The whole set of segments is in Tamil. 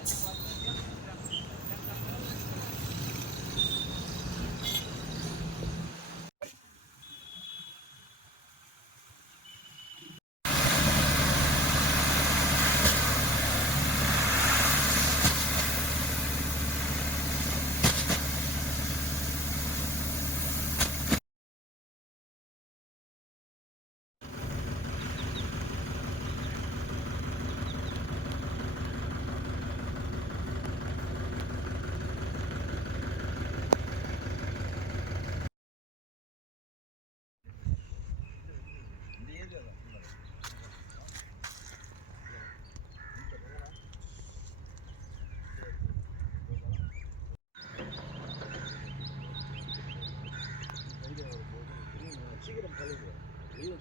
much.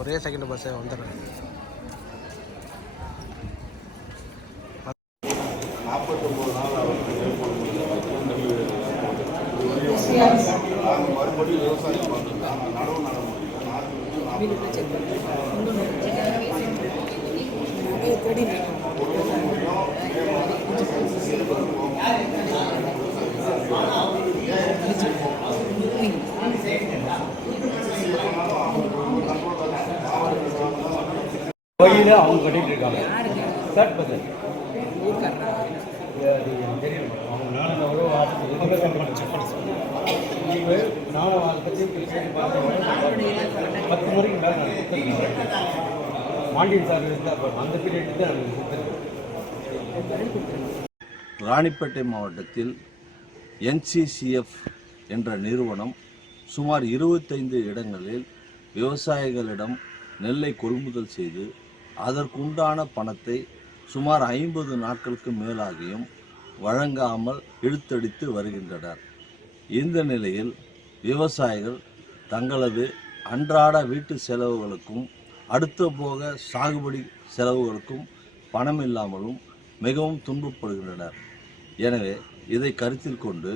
ஒரே செகண்ட் பஸ்ஸே வந்துடுறேன் நாற்பத்தொம்பது நாள் அவருக்கு மறுபடியும் விவசாயம் பண்ணுறோம் நடவு நட முடியல வந்து கோயில் அவங்க கட்டிட்டு இருக்காங்க. சார் பசங்க அதை பற்றி பத்து முறைக்கு மேலே நான் கொடுத்துருக்கேன். மாண்டியன் சார் இருந்தால் அந்த பீரியட் தான் எனக்கு கொடுத்துருக்கேன். ராணிப்பேட்டை மாவட்டத்தில் என்சிசிஎஃப் என்ற நிறுவனம் சுமார் இருபத்தைந்து இடங்களில் விவசாயிகளிடம் நெல்லை கொள்முதல் செய்து அதற்குண்டான பணத்தை சுமார் ஐம்பது நாட்களுக்கு மேலாகியும் வழங்காமல் இழுத்தடித்து வருகின்றனர். இந்த நிலையில் விவசாயிகள் தங்களது அன்றாட வீட்டு செலவுகளுக்கும் அடுத்த போக சாகுபடி செலவுகளுக்கும் பணம் இல்லாமலும் மிகவும் துன்பப்படுகின்றனர். எனவே இதை கருத்தில் கொண்டு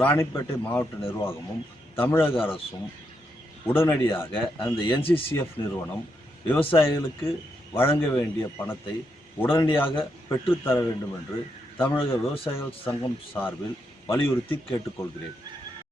ராணிப்பேட்டை மாவட்ட நிர்வாகமும் தமிழக அரசும் உடனடியாக அந்த என்சிசிஎஃப் நிறுவனம் விவசாயிகளுக்கு வழங்க வேண்டிய பணத்தை உடனடியாக பெற்றுத்தர வேண்டும் என்று தமிழக விவசாயிகள் சங்கம் சார்பில் வலியுறுத்தி கேட்டுக்கொள்கிறேன்.